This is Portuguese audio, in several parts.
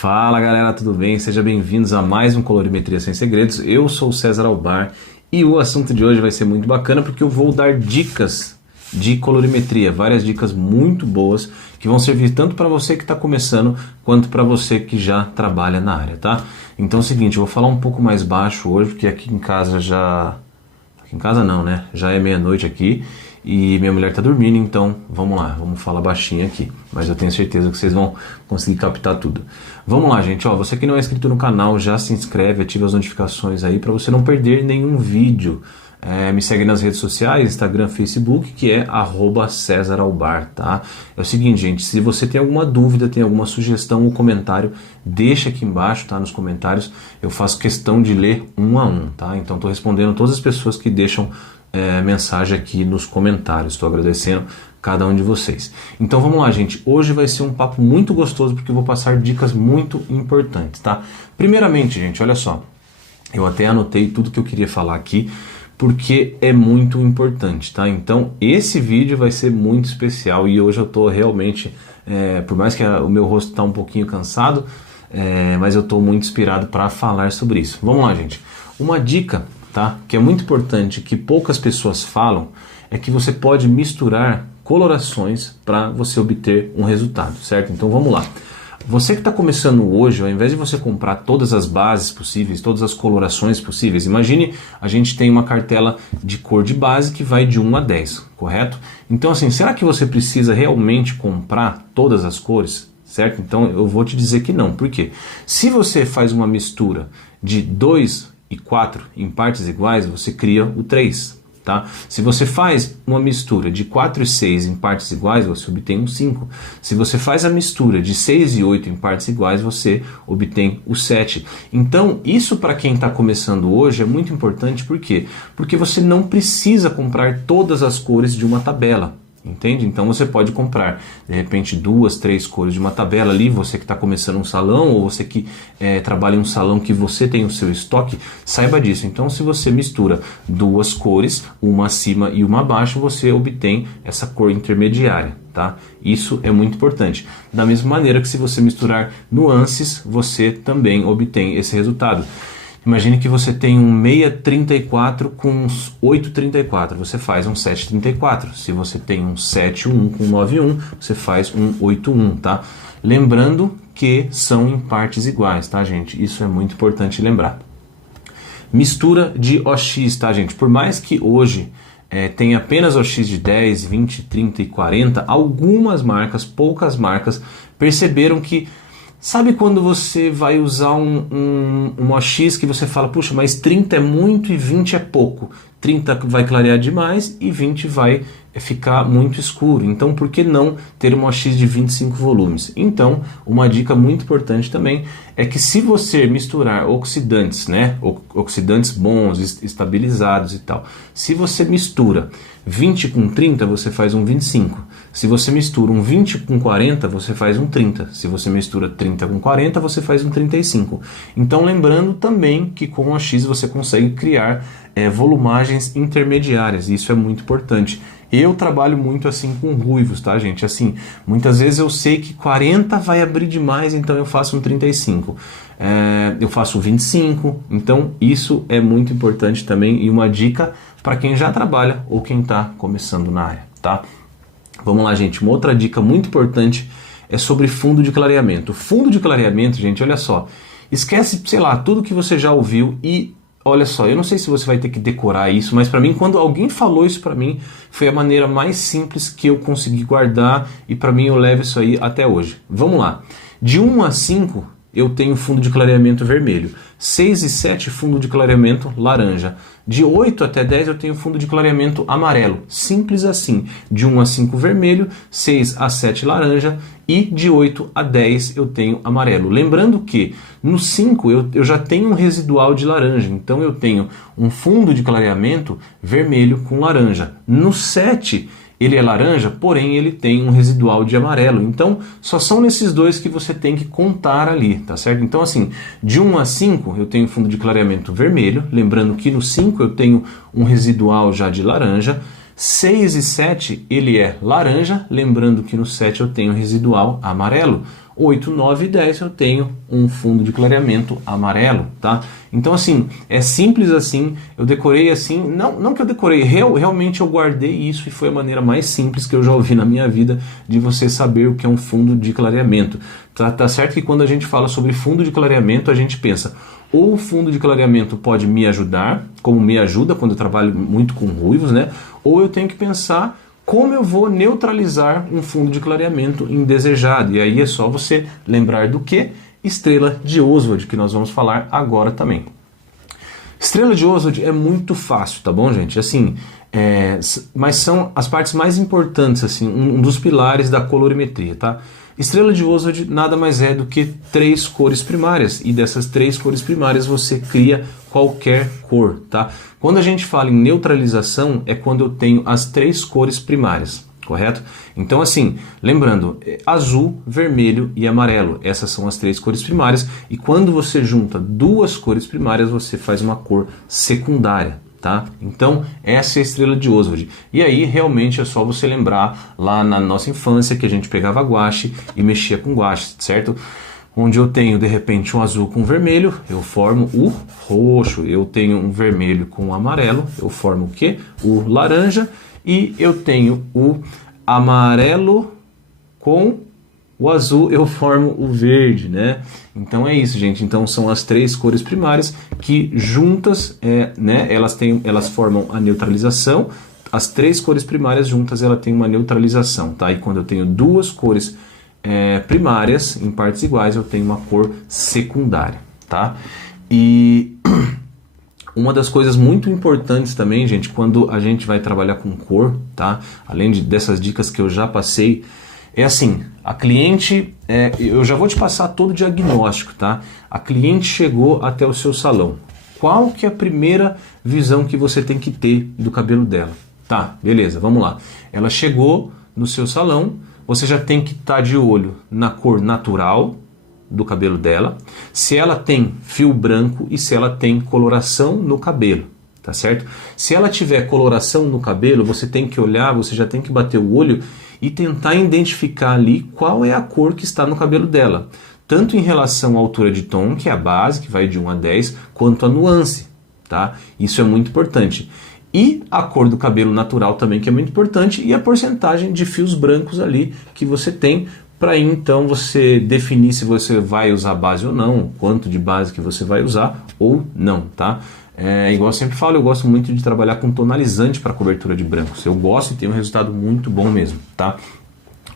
Fala galera, tudo bem? Sejam bem-vindos a mais um Colorimetria Sem Segredos. Eu sou o César Albar e o assunto de hoje vai ser muito bacana porque eu vou dar dicas de colorimetria, várias dicas muito boas que vão servir tanto para você que está começando quanto para você que já trabalha na área, tá? Então é o seguinte, eu vou falar um pouco mais baixo hoje porque aqui em casa já... Aqui em casa não, né? Já é meia-noite aqui e minha mulher tá dormindo, então vamos lá, vamos falar baixinho aqui, mas eu tenho certeza que vocês vão conseguir captar tudo. Vamos lá, gente, ó, você que não é inscrito no canal, já se inscreve, ativa as notificações aí para você não perder nenhum vídeo. Me segue nas redes sociais, Instagram, Facebook, que é @CésarAlbar, tá? É o seguinte, gente, se você tem alguma dúvida, tem alguma sugestão ou comentário, deixa aqui embaixo, tá? Nos comentários, eu faço questão de ler um a um, tá? Então estou respondendo todas as pessoas que deixam mensagem aqui nos comentários, estou agradecendo cada um de vocês. Então vamos lá, gente, hoje vai ser um papo muito gostoso porque eu vou passar dicas muito importantes, tá? Primeiramente, gente, olha só, eu até anotei tudo que eu queria falar aqui, porque é muito importante, tá? Então esse vídeo vai ser muito especial e hoje eu tô realmente, por mais que o meu rosto tá um pouquinho cansado, mas eu tô muito inspirado para falar sobre isso. Vamos lá, gente. Uma dica, tá? Que é muito importante, que poucas pessoas falam, é que você pode misturar colorações para você obter um resultado, certo? Então vamos lá. Você que está começando hoje, ao invés de você comprar todas as bases possíveis, todas as colorações possíveis, imagine a gente tem uma cartela de cor de base que vai de 1 a 10, correto? Então assim, será que você precisa realmente comprar todas as cores, certo? Então eu vou te dizer que não. Por quê? Se você faz uma mistura de 2 e 4 em partes iguais, você cria o 3. Tá? Se você faz uma mistura de 4 e 6 em partes iguais, você obtém um 5. Se você faz a mistura de 6 e 8 em partes iguais, você obtém o 7. Então, isso para quem está começando hoje é muito importante, por quê? Porque você não precisa comprar todas as cores de uma tabela. Entende? Então você pode comprar de repente 2, 3 cores de uma tabela ali, você que está começando um salão ou você que trabalha em um salão que você tem o seu estoque, saiba disso. Então se você mistura 2 cores, uma acima e uma abaixo, você obtém essa cor intermediária, tá? Isso é muito importante. Da mesma maneira que se você misturar nuances, você também obtém esse resultado. Imagine que você tem um 634 com um 834, você faz um 734. Se você tem um 71 com 91, você faz um 81, tá? Lembrando que são em partes iguais, tá, gente? Isso é muito importante lembrar. Mistura de OX, tá, gente? Por mais que hoje tem apenas OX de 10, 20, 30 e 40, algumas marcas, poucas marcas, perceberam que... Sabe quando você vai usar um OX que você fala, puxa, mas 30 é muito e 20 é pouco. 30 vai clarear demais e 20 vai ficar muito escuro. Então, por que não ter um OX de 25 volumes? Então, uma dica muito importante também é que se você misturar oxidantes, né, oxidantes bons, estabilizados e tal, se você mistura 20 com 30, você faz um 25. Se você mistura um 20 com 40, você faz um 30. Se você mistura 30 com 40, você faz um 35. Então, lembrando também que com o OX você consegue criar volumagens intermediárias. Isso é muito importante. Eu trabalho muito assim com ruivos, tá, gente? Assim, muitas vezes eu sei que 40 vai abrir demais, então eu faço um 35. Eu faço um 25. Então, isso é muito importante também e uma dica para quem já trabalha ou quem está começando na área, tá? Vamos lá, gente. Uma outra dica muito importante é sobre fundo de clareamento. Fundo de clareamento, gente, olha só. Esquece, sei lá, tudo que você já ouviu e... Olha só, eu não sei se você vai ter que decorar isso, mas para mim, quando alguém falou isso para mim, foi a maneira mais simples que eu consegui guardar e para mim eu levo isso aí até hoje. Vamos lá. De 1 a 5, eu tenho fundo de clareamento vermelho. 6 e 7, fundo de clareamento laranja. De 8 até 10, eu tenho fundo de clareamento amarelo. Simples assim. De 1 a 5, vermelho. 6 a 7, laranja. E de 8 a 10, eu tenho amarelo. Lembrando que no 5, eu já tenho um residual de laranja. Então, eu tenho um fundo de clareamento vermelho com laranja. No 7... ele é laranja, porém ele tem um residual de amarelo. Então, só são nesses dois que você tem que contar ali, tá certo? Então, assim, de 1 a 5 eu tenho fundo de clareamento vermelho. Lembrando que no 5 eu tenho um residual já de laranja. 6 e 7 ele é laranja. Lembrando que no 7 eu tenho residual amarelo. 8, 9 e 10 eu tenho um fundo de clareamento amarelo, tá? Então assim, é simples assim, eu decorei assim, não que eu decorei, realmente eu guardei isso e foi a maneira mais simples que eu já ouvi na minha vida de você saber o que é um fundo de clareamento. Tá certo que quando a gente fala sobre fundo de clareamento, a gente pensa, ou o fundo de clareamento pode me ajudar, como me ajuda quando eu trabalho muito com ruivos, né? Ou eu tenho que pensar como eu vou neutralizar um fundo de clareamento indesejado. E aí é só você lembrar do que? Estrela de Oswald, que nós vamos falar agora também. Estrela de Oswald é muito fácil, tá bom, gente? Assim, mas são as partes mais importantes, assim, um dos pilares da colorimetria, tá? Estrela de Oswald nada mais é do que 3 cores primárias, e dessas 3 cores primárias você cria qualquer cor, tá? Quando a gente fala em neutralização, é quando eu tenho as 3 cores primárias, correto? Então assim, lembrando, azul, vermelho e amarelo, essas são as 3 cores primárias, e quando você junta 2 cores primárias, você faz uma cor secundária. Tá? Então, essa é a Estrela de Oswald. E aí, realmente, é só você lembrar lá na nossa infância que a gente pegava guache e mexia com guache, certo? Onde eu tenho, de repente, um azul com vermelho, eu formo o roxo. Eu tenho um vermelho com amarelo, eu formo o quê? O laranja. E eu tenho o amarelo com o azul, eu formo o verde, né? Então é isso, gente. Então são as 3 cores primárias que juntas, né, elas formam a neutralização. As 3 cores primárias juntas, ela tem uma neutralização, tá? E quando eu tenho 2 cores primárias em partes iguais, eu tenho uma cor secundária, tá? E uma das coisas muito importantes também, gente, quando a gente vai trabalhar com cor, tá? Além dessas dicas que eu já passei, é assim, a cliente, eu já vou te passar todo o diagnóstico, tá? A cliente chegou até o seu salão. Qual que é a primeira visão que você tem que ter do cabelo dela? Tá, beleza, vamos lá. Ela chegou no seu salão, você já tem que estar de olho na cor natural do cabelo dela, se ela tem fio branco e se ela tem coloração no cabelo, tá certo? Se ela tiver coloração no cabelo, você tem que olhar, você já tem que bater o olho e tentar identificar ali qual é a cor que está no cabelo dela, tanto em relação à altura de tom, que é a base, que vai de 1 a 10, quanto a nuance, tá? Isso é muito importante. E a cor do cabelo natural também, que é muito importante, e a porcentagem de fios brancos ali que você tem, para aí então você definir se você vai usar base ou não, quanto de base que você vai usar ou não, tá? Igual eu sempre falo, eu gosto muito de trabalhar com tonalizante para cobertura de brancos. Eu gosto e tenho um resultado muito bom mesmo, tá?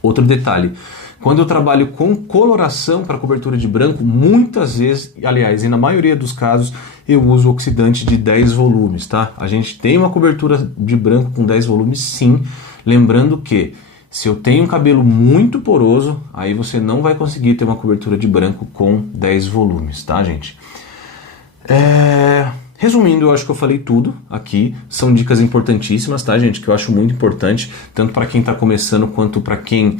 Outro detalhe, quando eu trabalho com coloração para cobertura de branco, muitas vezes, aliás, e na maioria dos casos, eu uso oxidante de 10 volumes, tá? A gente tem uma cobertura de branco com 10 volumes, sim, lembrando que se eu tenho um cabelo muito poroso, aí você não vai conseguir ter uma cobertura de branco com 10 volumes, tá, gente? Resumindo, eu acho que eu falei tudo aqui. São dicas importantíssimas, tá, gente? Que eu acho muito importante, tanto para quem está começando quanto para quem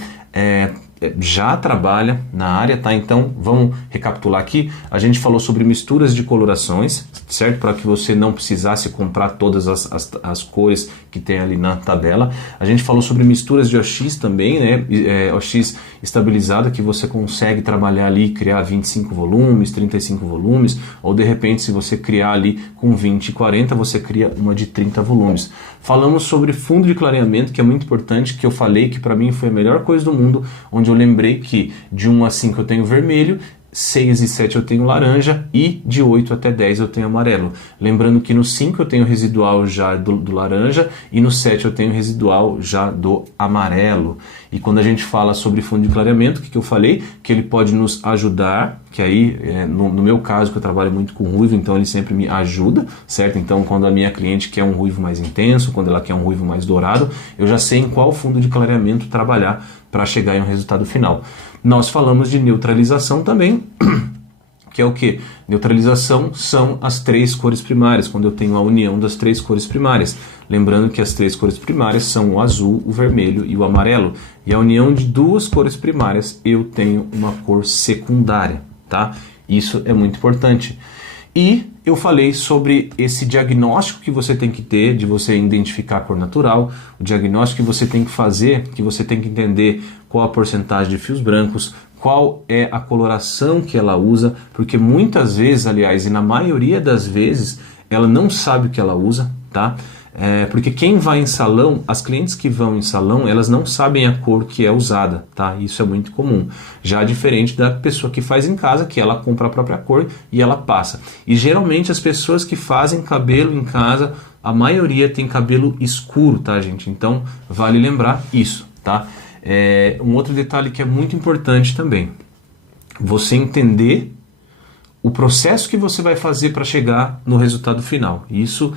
já trabalha na área, tá? Então, vamos recapitular aqui. A gente falou sobre misturas de colorações, certo? Para que você não precisasse comprar todas as cores que tem ali na tabela. A gente falou sobre misturas de OX também, né? OX estabilizada, que você consegue trabalhar ali, criar 25 volumes, 35 volumes, ou de repente, se você criar ali com 20 e 40, você cria uma de 30 volumes. Falamos sobre fundo de clareamento, que é muito importante, que eu falei que para mim foi a melhor coisa do mundo, onde eu lembrei que de 1 a 5 eu tenho vermelho, 6 e 7 eu tenho laranja e de 8 até 10 eu tenho amarelo. Lembrando que no 5 eu tenho residual já do laranja e no 7 eu tenho residual já do amarelo. E quando a gente fala sobre fundo de clareamento, o que eu falei? Que ele pode nos ajudar, que aí no meu caso, que eu trabalho muito com ruivo, então ele sempre me ajuda, certo? Então quando a minha cliente quer um ruivo mais intenso, quando ela quer um ruivo mais dourado, eu já sei em qual fundo de clareamento trabalhar para chegar em um resultado final. Nós falamos de neutralização também, que é o que? Neutralização são as 3 cores primárias, quando eu tenho a união das 3 cores primárias. Lembrando que as 3 cores primárias são o azul, o vermelho e o amarelo. E a união de 2 cores primárias, eu tenho uma cor secundária, tá? Isso é muito importante. E eu falei sobre esse diagnóstico que você tem que ter, de você identificar a cor natural, o diagnóstico que você tem que fazer, que você tem que entender qual a porcentagem de fios brancos, qual é a coloração que ela usa, porque muitas vezes, aliás, e na maioria das vezes, ela não sabe o que ela usa, tá? Porque quem vai em salão, as clientes que vão em salão, elas não sabem a cor que é usada, tá? Isso é muito comum. Já diferente da pessoa que faz em casa, que ela compra a própria cor e ela passa. E geralmente as pessoas que fazem cabelo em casa, a maioria tem cabelo escuro, tá, gente? Então vale lembrar isso, tá? Um outro detalhe que é muito importante também, você entender o processo que você vai fazer para chegar no resultado final. Isso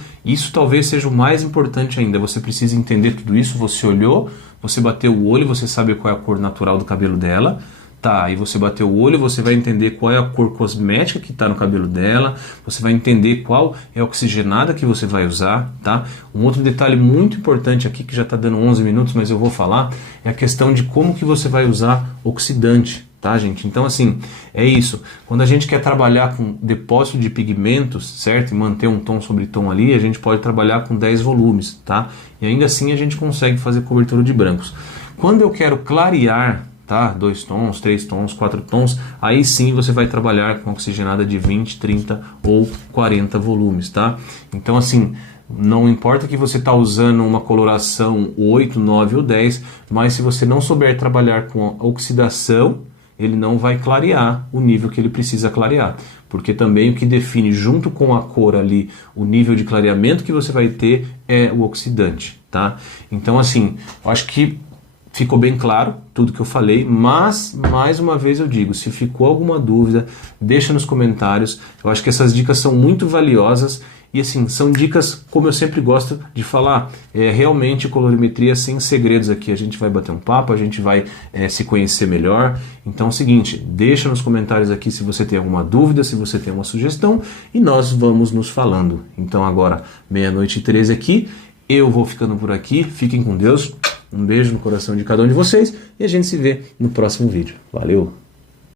talvez seja o mais importante ainda. Você precisa entender tudo isso. Você olhou, você bateu o olho, você sabe qual é a cor natural do cabelo dela. Tá, aí você bateu o olho, você vai entender qual é a cor cosmética que está no cabelo dela, você vai entender qual é a oxigenada que você vai usar, tá? Um outro detalhe muito importante aqui, que já está dando 11 minutos, mas eu vou falar, é a questão de como que você vai usar oxidante, tá, gente? Então, assim, é isso. Quando a gente quer trabalhar com depósito de pigmentos, certo? E manter um tom sobre tom ali, a gente pode trabalhar com 10 volumes, tá? E ainda assim a gente consegue fazer cobertura de brancos. Quando eu quero clarear, tá? 2 tons, 3 tons, 4 tons, aí sim você vai trabalhar com oxigenada de 20, 30 ou 40 volumes, tá? Então, assim, não importa que você está usando uma coloração 8, 9 ou 10, mas se você não souber trabalhar com a oxidação, ele não vai clarear o nível que ele precisa clarear, porque também o que define junto com a cor ali o nível de clareamento que você vai ter é o oxidante, tá? Então, assim, eu acho que ficou bem claro tudo que eu falei, mas mais uma vez eu digo, se ficou alguma dúvida, deixa nos comentários. Eu acho que essas dicas são muito valiosas e assim, são dicas, como eu sempre gosto de falar, realmente colorimetria sem segredos aqui. A gente vai bater um papo, a gente vai se conhecer melhor. Então é o seguinte, deixa nos comentários aqui se você tem alguma dúvida, se você tem uma sugestão e nós vamos nos falando. Então agora, 00:13 aqui, eu vou ficando por aqui, fiquem com Deus. Um beijo no coração de cada um de vocês e a gente se vê no próximo vídeo. Valeu!